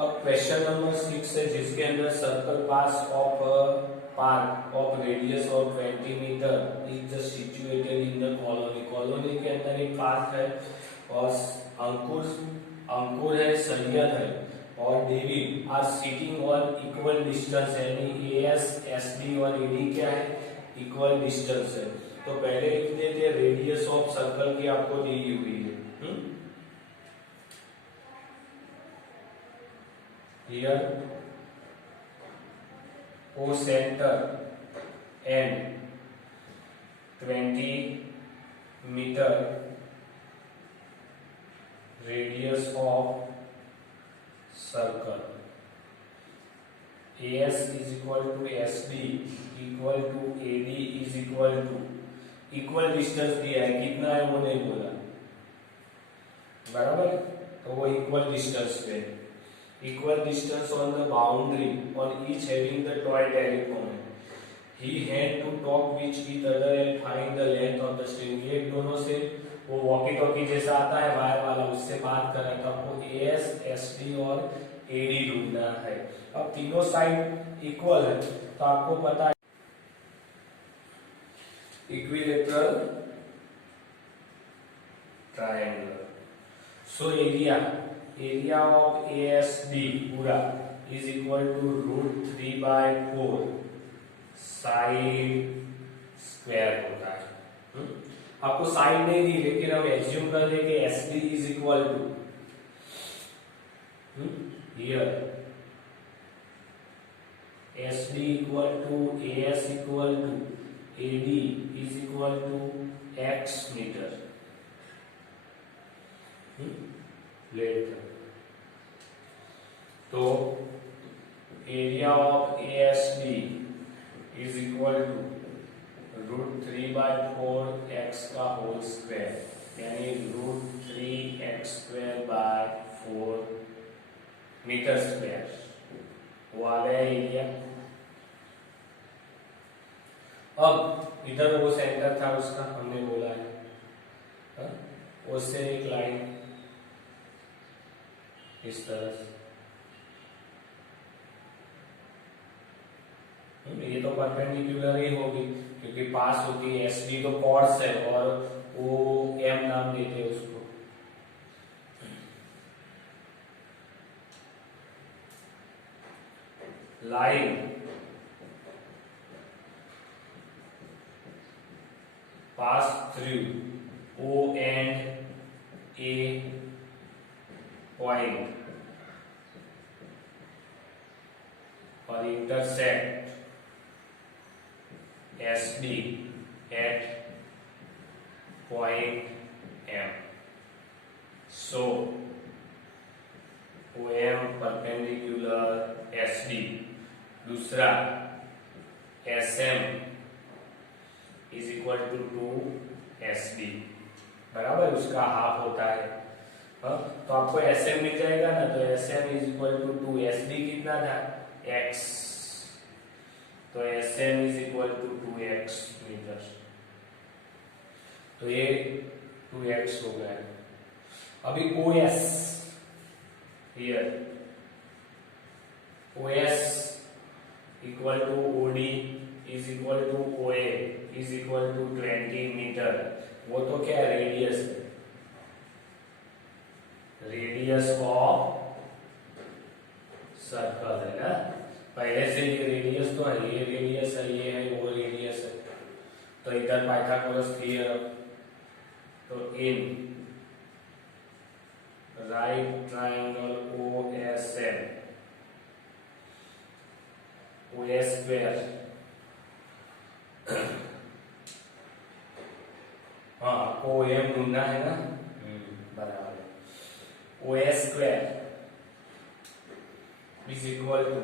अब question number 6 है जिसके अंदर circle pass of park of radius of 20 metre is just situated in the colony. Colony के अंदर एक पार्क है और अंकुर है, सैयद है और David are sitting on equal distance, यानी एएस एसडी और एडी क्या है, इक्वल डिस्टेंस है। तो पहले लिख देते रेडियस ऑफ सर्कल की आपको दी हुई है। Here O center and 20 meter radius of circle. AS is equal to SD equal to AD is equal to equal distance दिया है, कितना है वो नहीं बोला, बराबर। तो वो इक्वल डिस्टेंस पे, equal distance on the boundary on each having the toy telephone. He had to talk with each other and find the length of the string. ये दोनों से वो वॉकी टॉकी जैसा आता है वायर वाला, उससे बात कर रहा था। आपको एएस एसडी और एडी ढूंढना है। अब तीनों साइड इक्वल है तो आपको पता है equilateral triangle. So area of ASD पूरा is equal to √3/4 side square होता है। आपको साइड नहीं दी लेकिन हम एज्यूम कर लेंगे SD is equal to here SD equal to AS equal to AD is equal to x metre let. तो area of ASD is equal to √3/4 x का होल स्क्वायर, यानी √3x²/4 मीटर स्क्वायर, वो आ गया area. अब इधर वो centre था उसका, हमने बोला है उससे एक लाइन इस तरह से, ये तो परपेंडिकुलर ही होगी क्योंकि पास होती है। एसडी तो कॉर्ड्स है और वो एम नाम देते हैं उसको। Line pass through O and A point or intersect SD at point M. So OM perpendicular SD, दूसरा SM is equal to 2SD, बराबर, उसका हाफ होता है। तो आपको SM मिल जाएगा ना, तो SM is equal to 2, SD कितना था x, तो SM is equal to 2x metre, तो ये 2x हो गया। अभी OS here OS equal to OD is equal to OA is equal to 20 metre. वो तो क्या है, रेडियस है, रेडियस ऑफ सर्कल है ना, पहले से ये रेडियस तो है, ये रेडियस है, ये है, वो रेडियस है। तो इधर पाइथागोरस थ्योरम, तो in right triangle OSM OS square, हाँ आपको OM ढूंढना है ना, बराबर, OS square is equal to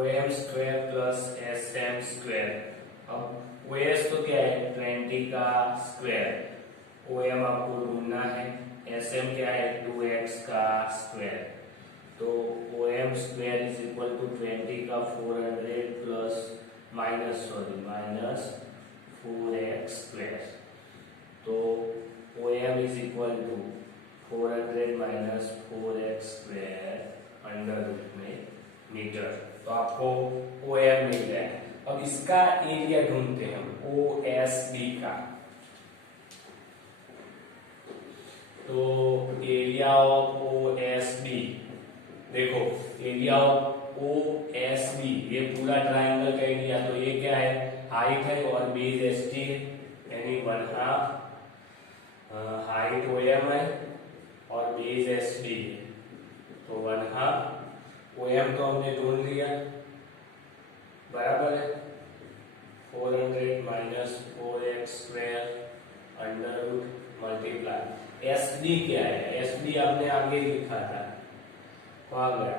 OM square plus SM square. अब OS तो क्या है, 20 का स्क्वायर, OM आपको ढूंढना है, SM क्या है, 2x का स्क्वायर। तो OM square is equal to 20 का 400 प्लस माइनस 4x स्क्वायर। तो OM is equal to 400 minus 4x square under root में मीटर। तो आपको OM मिल गया है। अब इसका एरिया ढूंढते हैं हम OSB का। तो एरिया ऑफ OSB, देखो एरिया ऑफ OSB ये पूरा ट्राइंगल का एरिया, तो ये क्या है, हाइट है और बेस ST है, यानी 1/2 हाइट OM है और बेस SD है, तो 1/2 OM तो हमने ढूंढ लिया, बराबर है 400 minus 4x² under root multiply SD क्या है, SD आपने आगे लिखा था, आ गया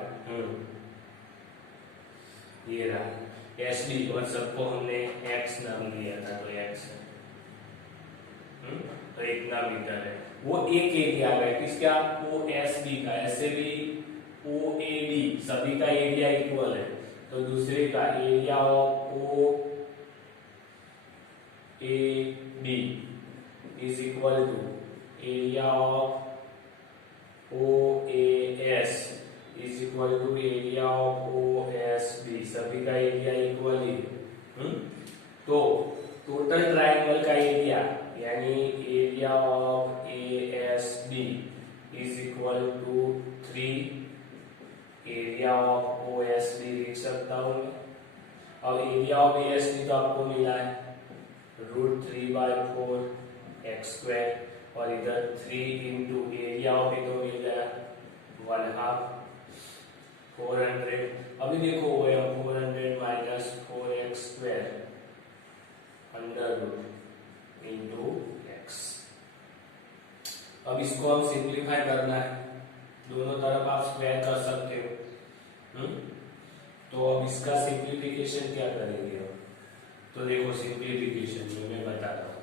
ये रहा SD, और सबको हमने x नाम दिया था, तो x है, तो इतना मीटर है। वो एक एरिया है किसका, OSB का, ऐसे भी OAD सभी का एरिया इक्वल है, तो दूसरे का area of OAD is equal to area of OAS is equal to area of OSB, सभी का एरिया इक्वल ही, तो टोटल ट्राइंगल का एरिया यानी area of ASB is equal to 3 area of OSB लिख सकता हूँ। अब एरिया ऑफ ASB तो आपको मिला है √3/4 x², और इधर 3 इंटू एरिया ऑफ ये तो मिल गया 1/2 400। अभी देखो 400 minus 4x² under root into x। अब इसको हम सिंप्लीफाई करना है, दोनों तरफ आप स्क्वायर कर सकते हो, तो अब इसका सिंप्लीफिकेशन क्या करेंगे हम, तो देखो सिंप्लीफिकेशन में मैं बताता हूँ,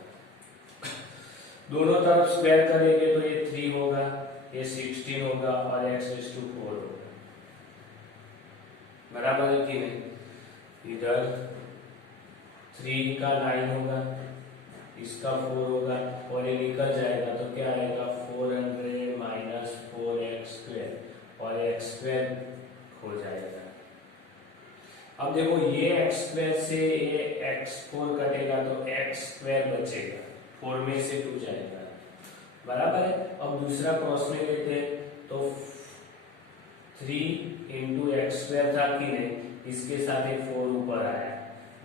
दोनों तरफ स्क्वायर करेंगे तो ये 3 होगा, ये 16 होगा और x⁴ होगा, बराबर है कि नहीं, इधर 3 का 9 होगा, इसका 4 होगा और ये निकल जाएगा, तो क्या आएगा 400 माइनस 4x² और x² हो जाएगा। अब देखो ये x² से ये x4 कटेगा तो x² बचेगा, 4 में से 2 जाएगा, बराबर है। अब दूसरा क्रॉस में लेते हैं, तो 3 इंटू x² था कि नहीं, इसके साथ ये 4 ऊपर आया,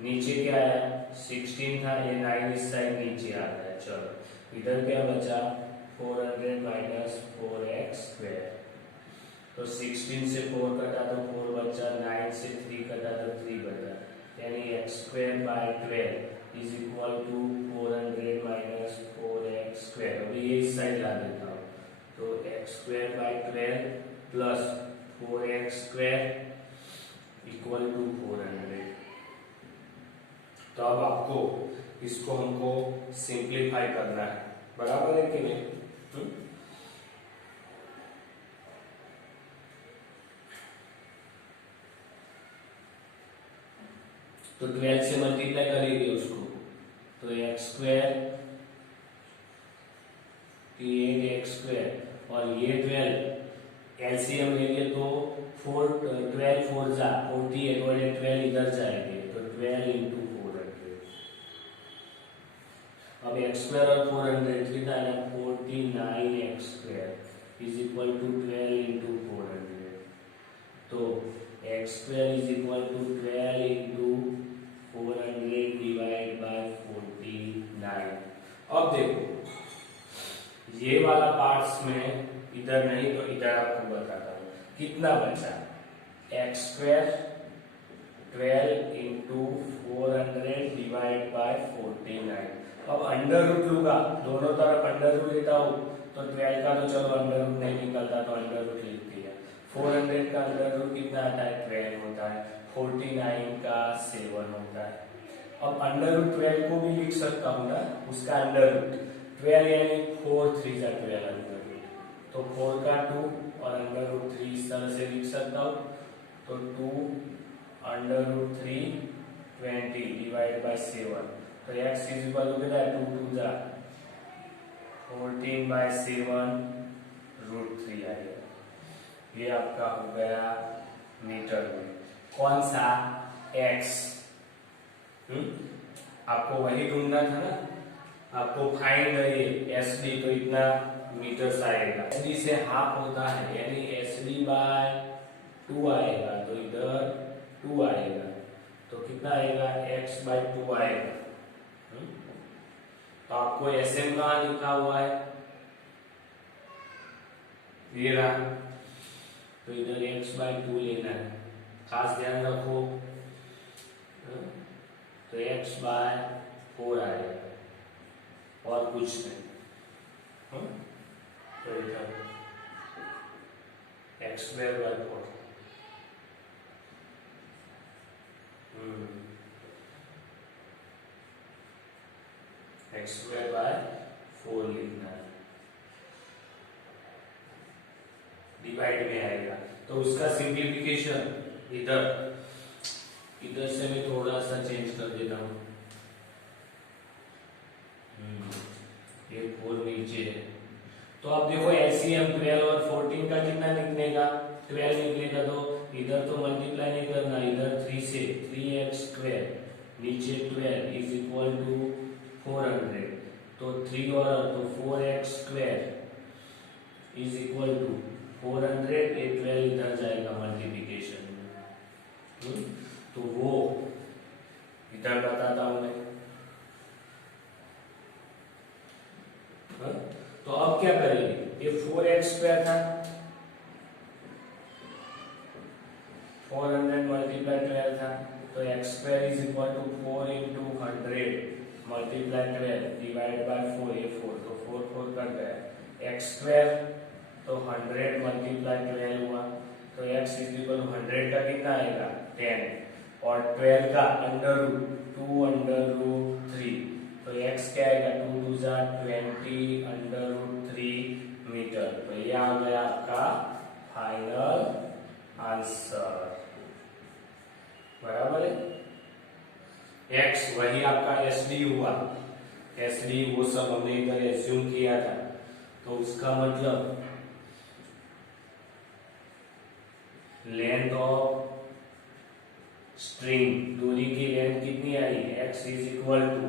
नीचे क्या आया 16 था, ये 9 इस साइड नीचे आ गया, चलो इधर क्या बचा 400 माइनस 4x², तो 16 से 4 कटा तो 4 बचा, 9 से 3 कटा तो 3 बचा, यानी x²/12 is equal to 400 minus 4x²। अभी ये इस साइड ला देता हूँ, तो x²/12 plus 4x² equal to 400। तो अब आपको इसको हमको सिंप्लीफाई करना है, बराबर है कि नहीं, तो 12 से मल्टीप्लाई करेंगे उसको, तो x² x² और ये 12 एलसीएम लेंगे तो 12 4 जा 48 और 12 इधर जाएंगे, तो 12 इंटू 400। अब x² और 400 कितना है 49x² is equal to 12 into 400, तो x² is equal to 12 into 400 divide by 49। अब देखो ये वाला पार्ट्स में इधर नहीं, तो इधर आपको बताता हूँ कितना बचा, x² 12 इंटू 400 डिवाइड बाय 49। अब अंडर रूट लूंगा, दोनों तरफ अंडर रूट लेता हूँ, तो 12 का तो चलो अंडर रूट नहीं निकलता, तो अंडर रूट लिख दिया, 400 का अंडर रूट कितना आता है 12 होता है, 49 का 7 होता है। अब अंडर रूट 12 को भी लिख सकता हूँ ना, उसका अंडर रूट 12 यानी 4 3 जा 12 अंडर रूट, तो 4 का 2 और अंडर रूट 3 इस तरह से लिख सकता हूँ, तो 2 अंडर रूट 3 20 डिवाइड बाय 7, तो x इज इक्वल टू कितना है 2 2 जा 14/7 √3 आएगा। ये आपका हो गया मीटर में। कौन सा? x। आपको वही ढूंढना था ना, आपको फाइंड है एस डी, तो इतना मीटर आएगा। एस डी से हाफ होता है, यानी एस डी बाय 2 आएगा, तो इधर 2 आएगा, तो कितना आएगा? x बाय 2 आएगा। तो आपको एस एम कहाँ लिखा हुआ है? ये रहा, तो इधर x बाय 2 लेना है, खास ध्यान रखो। तो x बाय 4 आएगा और कुछ नहीं। तो इधर x square by 4। x square by 4 लिखना है, डिवाइड में आएगा। तो उसका सिंप्लीफिकेशन इधर से मैं थोड़ा सा चेंज कर देता हूँ। ये 4 नीचे है, तो अब देखो एलसीएम 12 और 14 का कितना निकलेगा? 12 निकलेगा, तो इधर तो मल्टीप्लाई नहीं करना, इधर 3 से 3x स्क्वायर, नीचे 12 इज इक्वल टू 400, तो 3 और तो 4x square is equal to 400, ये 12 इधर जाएगा मल्टीप्लिकेशन में। तो वो इधर बताता हूं मैं। तो अब क्या करेंगे? ये 4x स्क्वायर था, 400 मल्टीप्लाई 12 था, तो x square is equal to 4 into 100 multiply 12 divide by 4, ये 4, तो 4 4 कट गया। x स्क्वायर तो 100 मल्टीप्लाई 12 हुआ, तो x इज इक्वल टू 100 का कितना आएगा? 10, और 12 का अंडर रूट 2 अंडर रूट 3, तो x क्या आएगा? 2 2 जा 20 अंडर रूट 3 मीटर। तो ये आ गया आपका फाइनल आंसर, बराबर है। x वही आपका एस डी हुआ, एस डी वो सब हमने इधर एज्यूम किया था, तो उसका मतलब लेंथ ऑफ स्ट्रिंग, डोरी की लेंथ कितनी आई? x is equal to